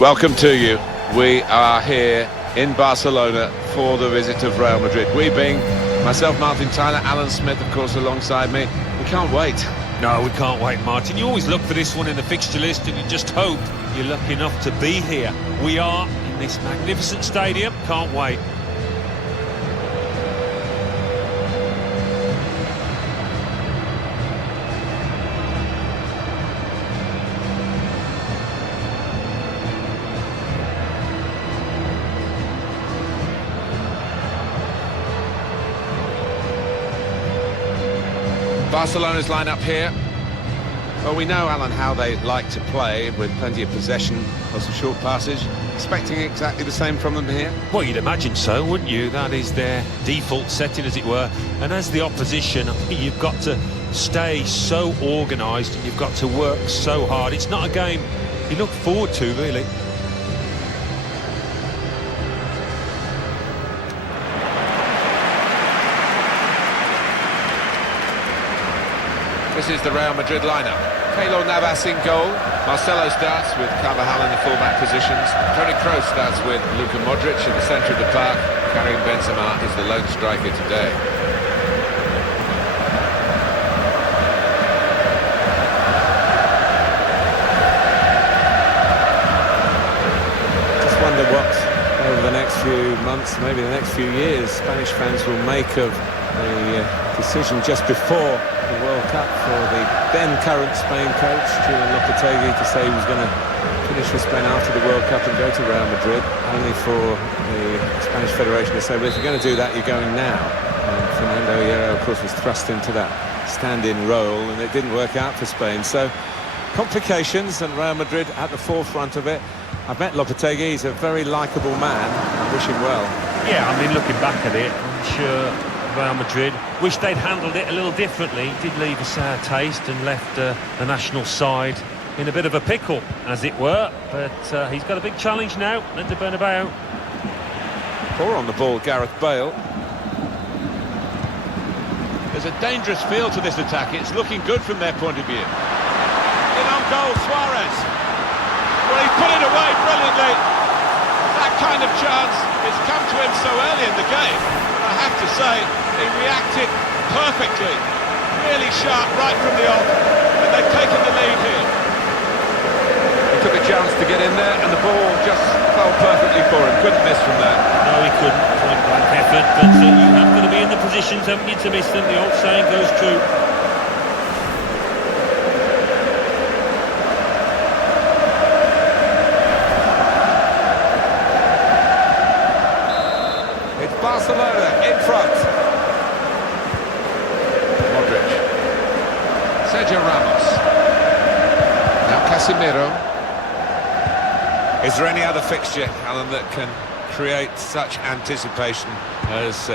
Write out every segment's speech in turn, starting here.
Welcome to you. We are here in Barcelona for the visit of Real Madrid. We being myself, Martin Tyler, Alan Smith, of course, alongside me. We can't wait. No, we can't wait, Martin. You always look for this one in the fixture list and you just hope you're lucky enough to be here. We are in this magnificent stadium. Can't wait. Barcelona's line-up here. Well, we know, Alan, how they like to play, with plenty of possession, lots of short passes. Expecting exactly the same from them here? Well, you'd imagine so, wouldn't you? That is their default setting, as it were. And as the opposition, I think you've got to stay so organised and you've got to work so hard. It's not a game you look forward to, really. This is the Real Madrid lineup. Keylor Navas in goal. Marcelo starts with Carvajal in the fullback positions. Toni Kroos starts with Luka Modric in the centre of the park. Karim Benzema is the lone striker today. Just wonder what, over the next few months, maybe the next few years, Spanish fans will make of the decision just before the World Cup for the then current Spain coach, Julian Lopetegui, to say he was going to finish with Spain after the World Cup and go to Real Madrid, only for the Spanish Federation to say, well, if you're going to do that, you're going now. And Fernando Hierro, of course, was thrust into that stand-in role, and it didn't work out for Spain. So, complications, and Real Madrid at the forefront of it. I've met Lopetegui, he's a very likeable man. I wish him well. Yeah, I mean, looking back at it, I'm sure Real Madrid wish they'd handled it a little differently. Did leave a sour taste and left the national side in a bit of a pickle, as it were. But he's got a big challenge now at the Bernabeu. Poor on the ball, Gareth Bale. There's a dangerous feel to this attack. It's looking good from their point of view. In on goal, Suarez. Well, he put it away brilliantly. That kind of chance has come to him so early in the game. I have to say, he reacted perfectly, really sharp right from the off, and they've taken the lead here. He took a chance to get in there, and the ball just fell perfectly for him. Couldn't miss from that. No, he couldn't. Point blank effort, but you have got to be in the positions, haven't you, to miss them? The old saying goes true. Barcelona in front. Modric. Sergio Ramos. Now Casemiro. Is there any other fixture, Alan, that can create such anticipation as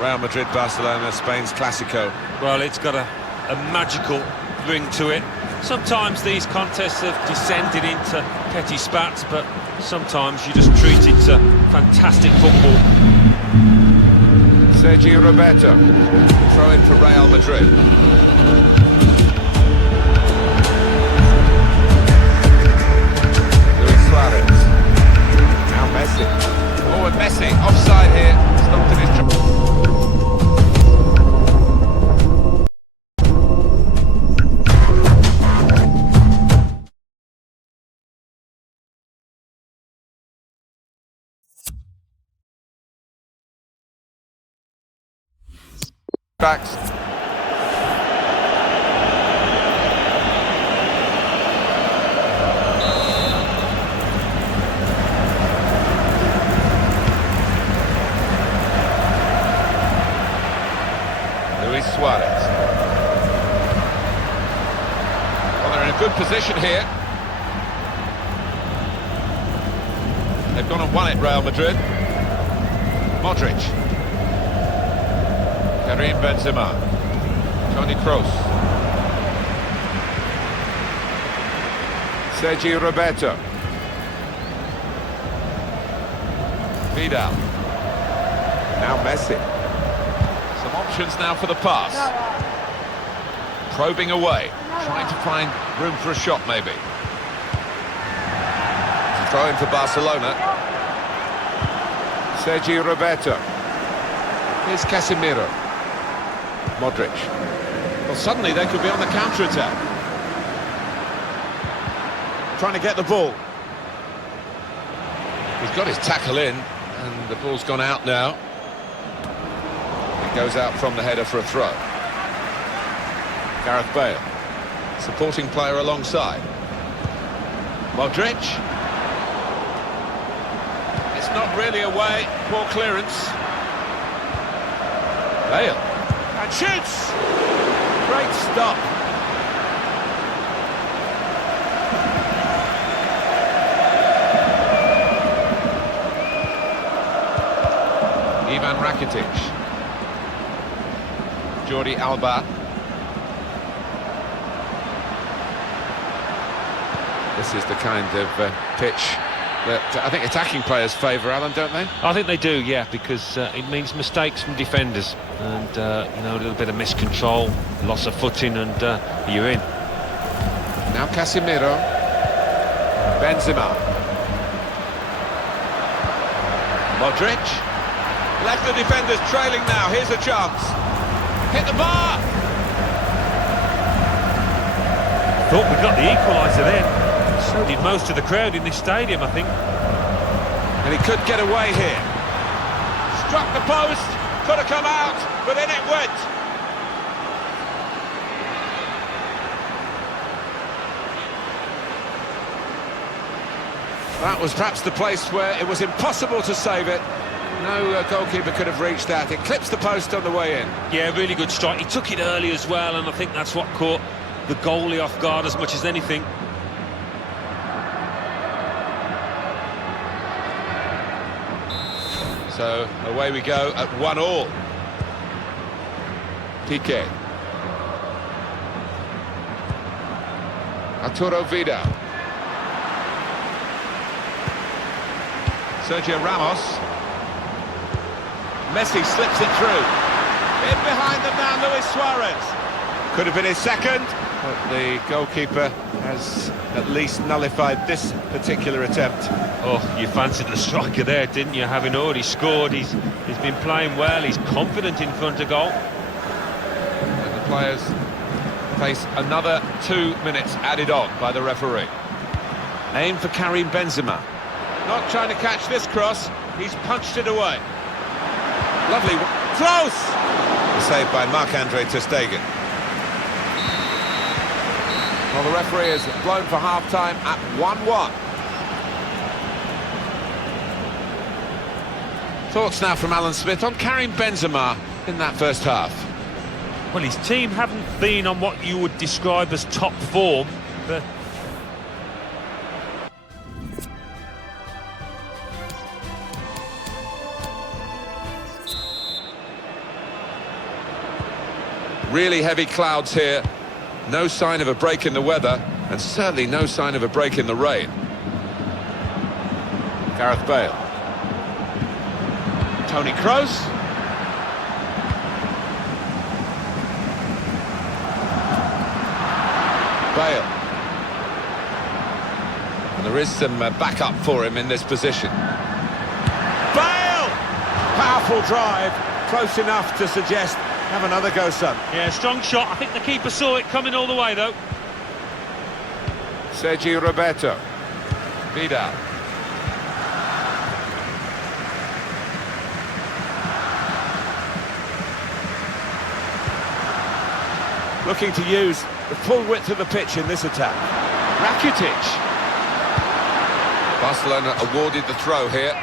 Real Madrid-Barcelona, Spain's Clásico? Well, it's got a magical ring to it. Sometimes these contests have descended into petty spats, but sometimes you just treat it to fantastic football. Sergio Roberto, throw in for Real Madrid. Luis Suarez. Now Messi. Oh, and Messi, offside here, stopped in his trouble. Backs. Luis Suarez. Well, they're in a good position here. They've gone and won it, Real Madrid. Modric. Karim Benzema, Toni Kroos, Sergio Roberto, Vidal, now Messi. Some options now for the pass. Probing away, trying to find room for a shot maybe. Throw in for Barcelona. Sergi Roberto. Here's Casemiro. Modric. Well, suddenly they could be on the counter-attack. Trying to get the ball. He's got his tackle in, and the ball's gone out now. It goes out from the header for a throw. Gareth Bale. Supporting player alongside. Modric. It's not really away. Poor clearance. Bale. And shoots! Great stop. Ivan Rakitic. Jordi Alba. This is the kind of pitch that I think attacking players favour, Alan, don't they? I think they do, yeah, because it means mistakes from defenders and, you know, a little bit of miscontrol, loss of footing, and you're in. Now Casemiro. Benzema. Modric. Left the defenders trailing now. Here's a chance. Hit the bar! Thought we got the equaliser then. So did most of the crowd in this stadium, I think. And he could get away here. Struck the post, could have come out, but in it went. That was perhaps the place where it was impossible to save it. No goalkeeper could have reached that. It clips the post on the way in. Yeah, really good strike. He took it early as well, and I think that's what caught the goalie off guard as much as anything. So away we go at 1-1. Piqué. Arturo Vidal. Sergio Ramos. Messi slips it through. In behind them now, Luis Suarez. Could have been his second, but the goalkeeper has at least nullified this particular attempt. Oh, you fancied the striker there, didn't you? Having already scored, he's been playing well, he's confident in front of goal. And the players face another 2 minutes added on by the referee. Aim for Karim Benzema. Not trying to catch this cross, he's punched it away. Lovely, close! Saved by Marc-Andre ter Stegen. Well, the referee has blown for half-time at 1-1. Thoughts now from Alan Smith on Karim Benzema in that first half. Well, his team haven't been on what you would describe as top form, but... Really heavy clouds here. No sign of a break in the weather, and certainly no sign of a break in the rain. Gareth Bale. Toni Kroos. Bale. And there is some backup for him in this position. Bale! Powerful drive, close enough to suggest have another go, son. Yeah, strong shot. I think the keeper saw it coming all the way, though. Sergi Roberto. Vidal. Looking to use the full width of the pitch in this attack. Rakitic. Barcelona awarded the throw here.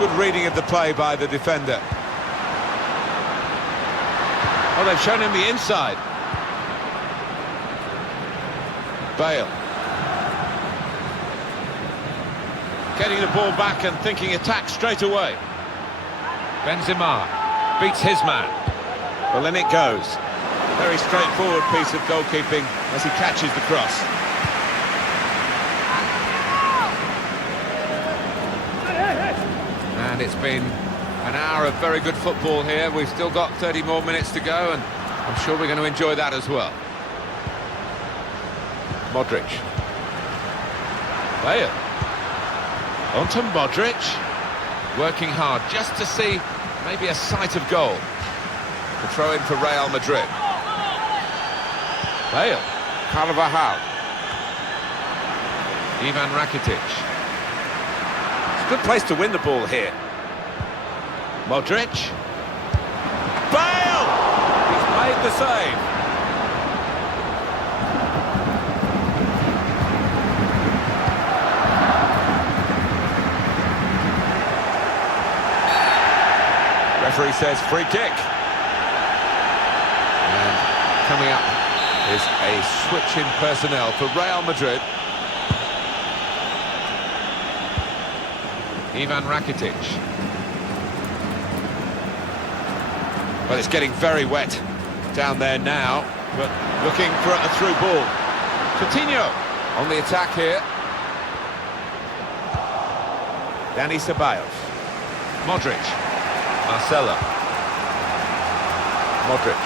Good reading of the play by the defender. Oh, they've shown him the inside. Bale. Getting the ball back and thinking attack straight away. Benzema beats his man. Well, in it goes. Very straightforward piece of goalkeeping as he catches the cross. And it's been an hour of very good football here. We've still got 30 more minutes to go, and I'm sure we're going to enjoy that as well. Modric. Bale. On to Modric. Working hard just to see maybe a sight of goal. The throw in for Real Madrid. Bale. Carvajal. Ivan Rakitic. It's a good place to win the ball here. Modric. Bale! He's made the save. Referee says free kick. And coming up is a switch in personnel for Real Madrid. Ivan Rakitic. Well, it's getting very wet down there now, but looking for a through ball. Coutinho on the attack here. Dani Ceballos. Modric. Marcelo. Modric.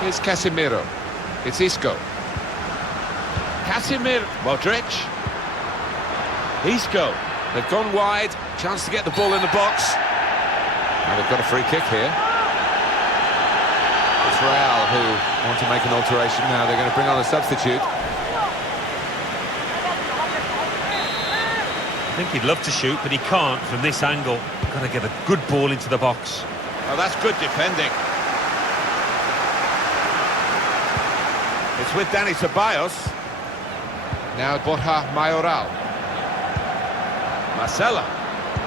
Here's Casemiro. It's Isco. Casemiro. Modric. Isco. They've gone wide. Chance to get the ball in the box. Now they've got a free kick here. It's Real who want to make an alteration now. They're going to bring on a substitute. I think he'd love to shoot, but he can't from this angle. Got to get a good ball into the box. Oh, that's good defending. It's with Dani Ceballos. Now Borja Mayoral. Marcelo.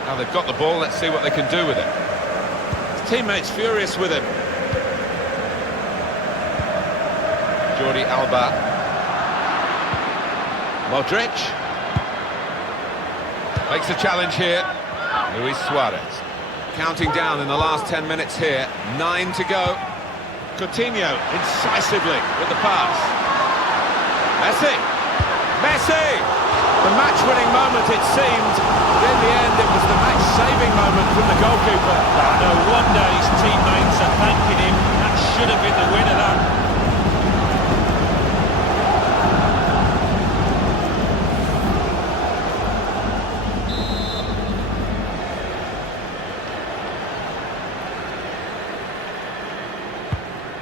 Now they've got the ball, let's see what they can do with it. His teammates furious with him. Jordi Alba. Modric. Makes a challenge here. Luis Suarez. Counting down in the last 10 minutes here. 9 to go. Coutinho incisively with the pass. Messi. Messi! The match-winning moment, it seemed. But in the end, it was the match-saving moment from the goalkeeper. No wonder his teammates are thanking him. That should have been the winner, that.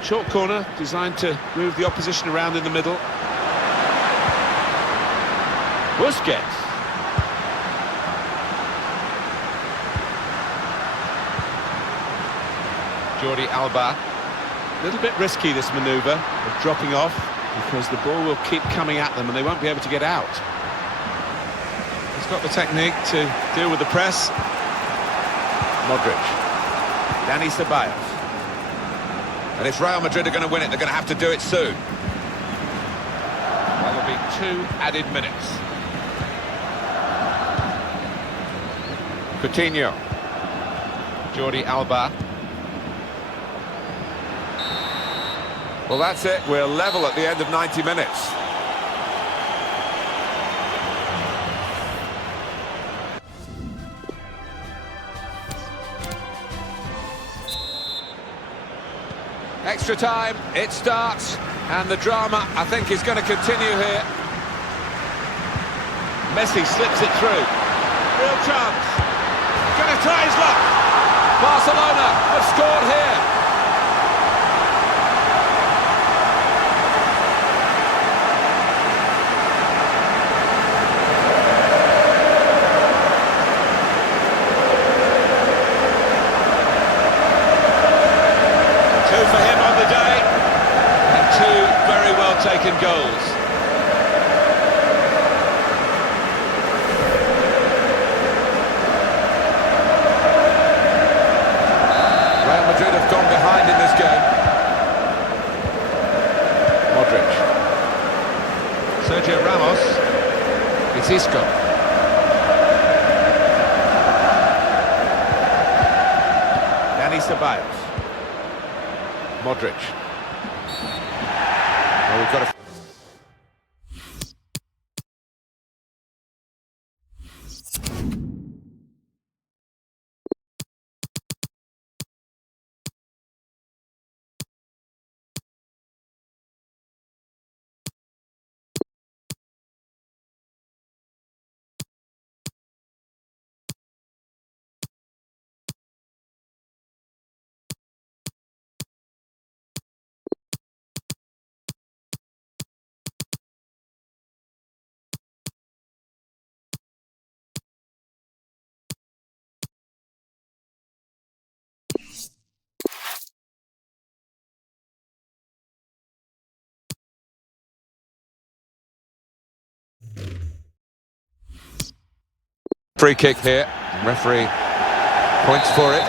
Short corner, designed to move the opposition around in the middle. Busquets. Jordi Alba. A little bit risky, this manoeuvre of dropping off, because the ball will keep coming at them and they won't be able to get out. He's got the technique to deal with the press. Modric. Dani Ceballos. And if Real Madrid are going to win it, they're going to have to do it soon. That'll be 2 added minutes. Coutinho. Jordi Alba. Well, that's it. We're level at the end of 90 minutes. Extra time, it starts, and the drama, I think, is going to continue here. Messi slips it through. Real chance. Going to try his luck. Barcelona have scored here. For him on the day, and 2 very well taken goals. Real Madrid have gone behind in this game. Modric. Sergio Ramos. It's Isco. Dani Ceballos. Modric. Well, we've got a Free kick here. Referee points for it.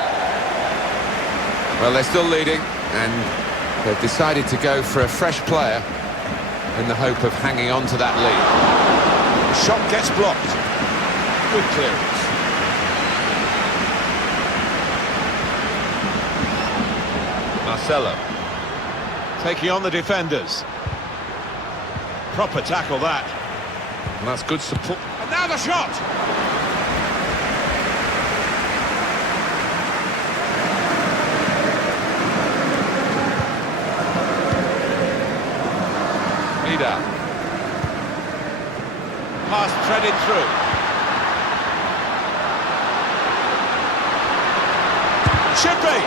Well, they're still leading, and they've decided to go for a fresh player in the hope of hanging on to that lead. The shot gets blocked. Good clearance. Marcelo taking on the defenders. Proper tackle that. And that's good support. And now the shot! Vida. Pass threaded through. Should be!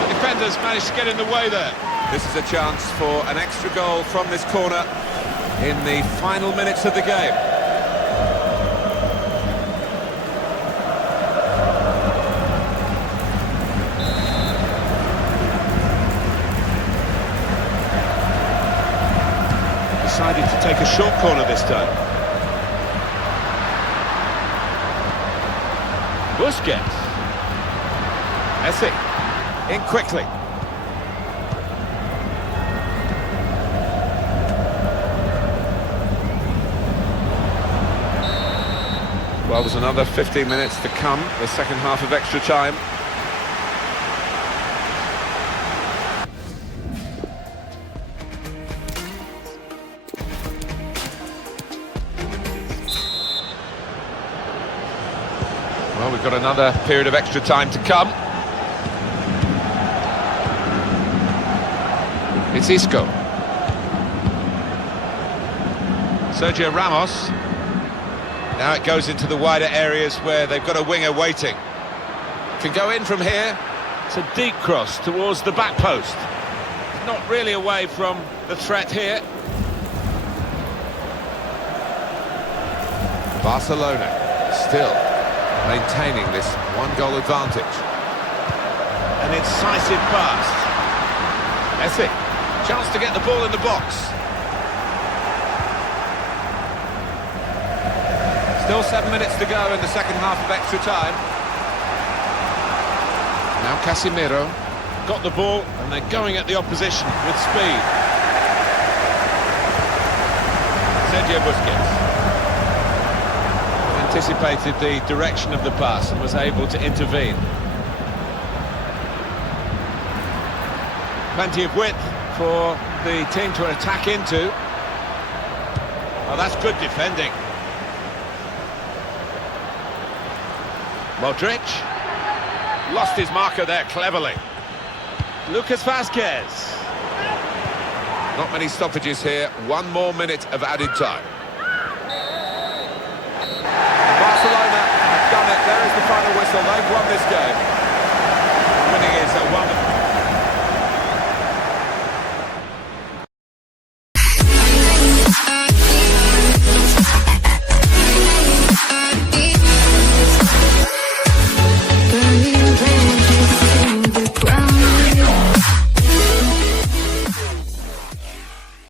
The defenders managed to get in the way there. This is a chance for an extra goal from this corner in the final minutes of the game. Decided to take a short corner this time. Busquets. Messi. In quickly. Well, there's another 15 minutes to come, the second half of extra time. Well, we've got another period of extra time to come. It's Isco. Sergio Ramos. Now it goes into the wider areas where they've got a winger waiting. Can go in from here. It's a deep cross towards the back post. Not really away from the threat here. Barcelona still maintaining this one-goal advantage. An incisive pass. Messi. Chance to get the ball in the box. Still 7 minutes to go in the second half of extra time. Now Casemiro. Got the ball and they're going at the opposition with speed. Sergio Busquets. Anticipated the direction of the pass and was able to intervene. Plenty of width for the team to attack into. Oh, that's good defending. Modric. Lost his marker there cleverly. Lucas Vazquez. Not many stoppages here. 1 more minute of added time. Barcelona have done it. There is the final whistle. They've won this game.